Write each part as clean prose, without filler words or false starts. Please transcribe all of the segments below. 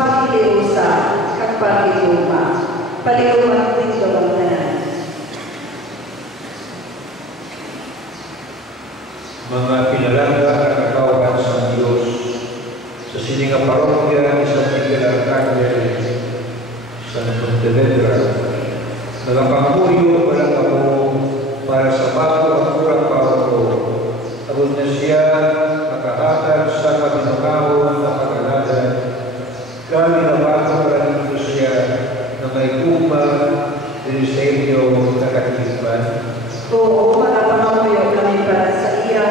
pagkiliusa kag pagkiluma. Paliuman ito ang tanan. Mga kinalangga at kakawahan sa Diyos, sa sininga parokya ni San Miguel Arcangel, San Pontevedra, nagapanguyo walang ako para sa bago ang kurang paroko, agad na siya makahatag sa kabinukahon na pag-alalan, kami nabago para dito siya na may kuma din sa inyo na katilipan. Oo, makapanguyo kami para sa iya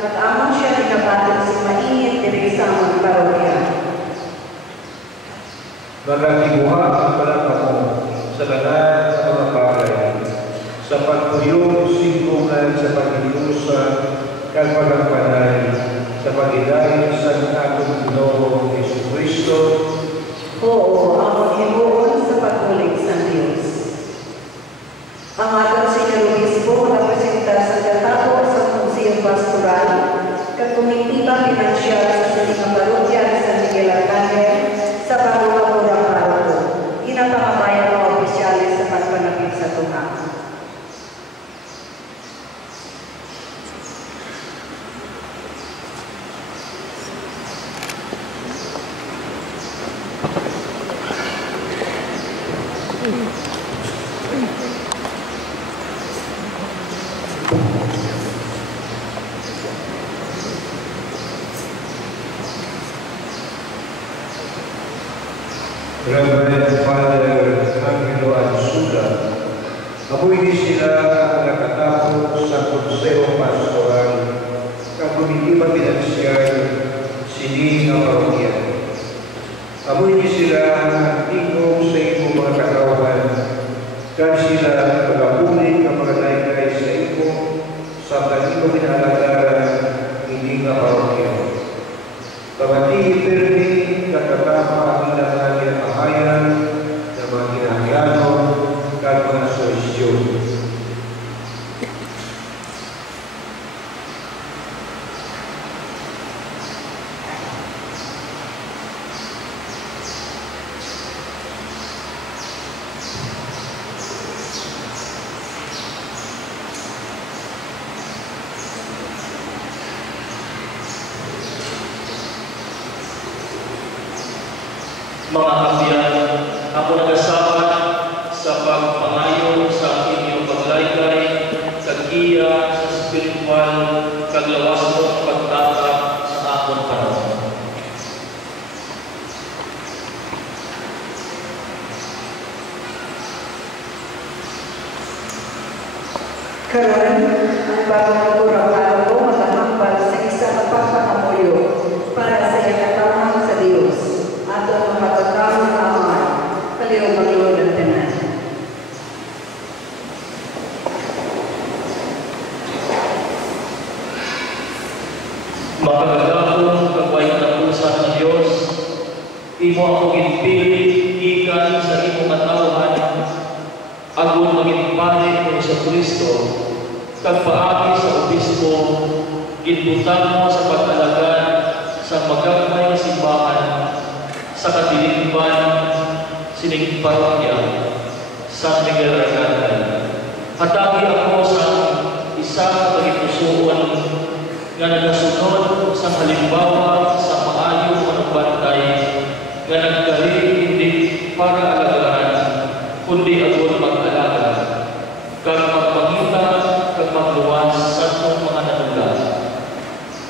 at amon siya ikabatid si mainit diri sa among parokya. Magatibuha ang palang ako sa lahat ng mga bagay, sa pagpuyong singkungan sa pag-ilusa, kalpagangpanay, sa pag-idayin sa atong Ginoo Jesucristo. Oo, amon himuon sa pagkulig sa Diyos. Ang atong Senyor Obispo napresenta sa katapo sa Konsehong Pastoral kag Komitibang Pinansyal sa sininga parokya ni San Miguel Arcangel sa pagkakapurang paroko. Ginapakabayan mga opisyalis sa pagpanapit sa tuha. Reverend Father Angelo Ansula, apoy din sila ang nakatapos sa Konsehong Pastoral ng Komitibang Pinansyal sining ang parokya. Apoy din sila ang tingkong sa iyong mga kakawahan, kaya sila pag-apunin ng mga naikay sa iyo sa kanino pinalagaran hindi nga parokya. Pagatihin perdi kakatama ang ilangan ng mahayan ng mga kinahayano at mga solisyon. Mga kapiyan, ako nagasabat sa pagpangayon sa inyong paglaykay, kag-iya sa spiritual, kaglawas mo pagtatap sa akong panahon. Karon, ang bagong kurang paroko magahambal sa isa na pagpangamuyo para sa iyang katawhan sa Diyos. Ato ang mapagkawang aman, paliw-paliw ng tanan. Makagagapon kagway na pusa ng Diyos, imo ako ginpili, ikan sa imong katawhan, agon maging pari ng sa Kristo, kagpaagi sa obispo, ginbutang mo sa pag-alagan sa magagmay na simbahan, sa katilingban, sining parokya, San Miguel Arcangel. Hatagi ako sa isa na pagitusuon nga nagasunod sa halimbawa sa maayo manugbantay nga nagkali hindi para alagaan, kundi agon mag-alaga, kag magpangita, kag magluwas sa itong mga nanulat.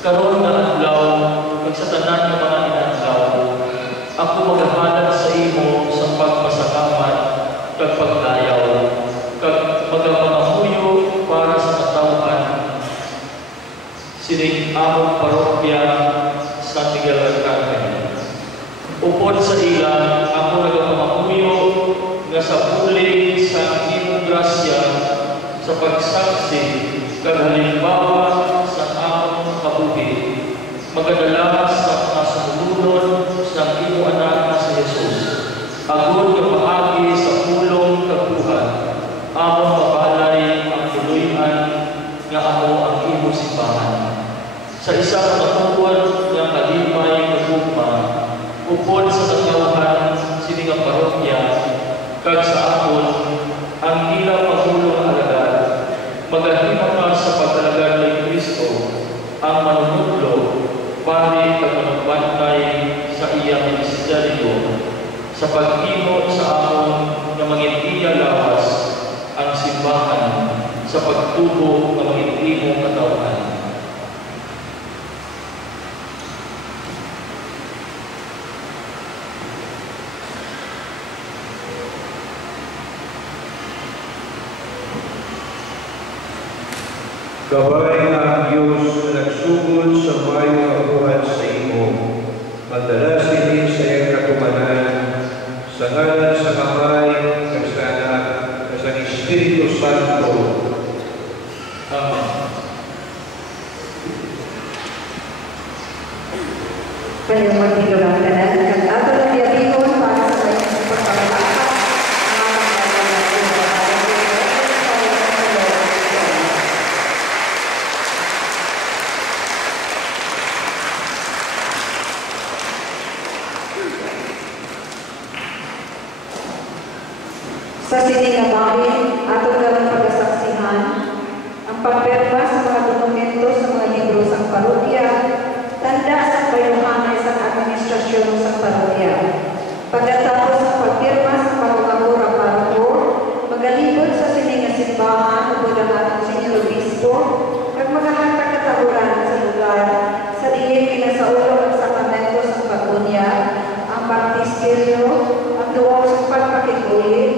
Karon na adlaw, kag sa tanan ng mga inadlaw, ako maghahanap sa imo sa pagpasakamat kag paglayaw, kag magapangamuyo para sa katawhan sining among parokya San Miguel Arcangel. Upod sa ila, ako nagapangamuyo nga sa puling sa imong grasya sa pagsaksi kag halimbawa sa among kabuhi, magadala sa kasununod sa imo anak na si Jesus, agud nga paagi sa pulong kabuhat, among mabalay ang tuluyan nga amo ang imo simbahan. Sa isa ka matungkol nga kalimay kagugma, upod sa katawhan Eclesiastico sa paghimo sa amon nga mangitiya lawas ang simbahan sa pagtubo nga mangitimo katawhan. Gabay ang Diyos na nagsugod sa mayong kabuhat sa imo. Madalas din sa iyong katumanan, sa ngalan sa Kamay, sa Anak, sa Espiritu Santo. Amen. Kanyang magtinulang kanan, kang ato ng yabihon para sa kanyang pagpapalakad, sa sining bahin, ato karang pagkasaksihan, ang pagperma sa mga dokumento sa mga libro sa parokya, tanda sa payuhanay sa administrasyon sa parokya. Pagkatapos ng pagpirma sa parokabura paroko, magalibot sa sining simbahan o ang atong Senyor Obispo, kag magahatag kataburan sa lugar, sa diin kinasaulog ang sakramento sa pagunya, ang baptisteryo, ang duwaw sa pagpakigulit,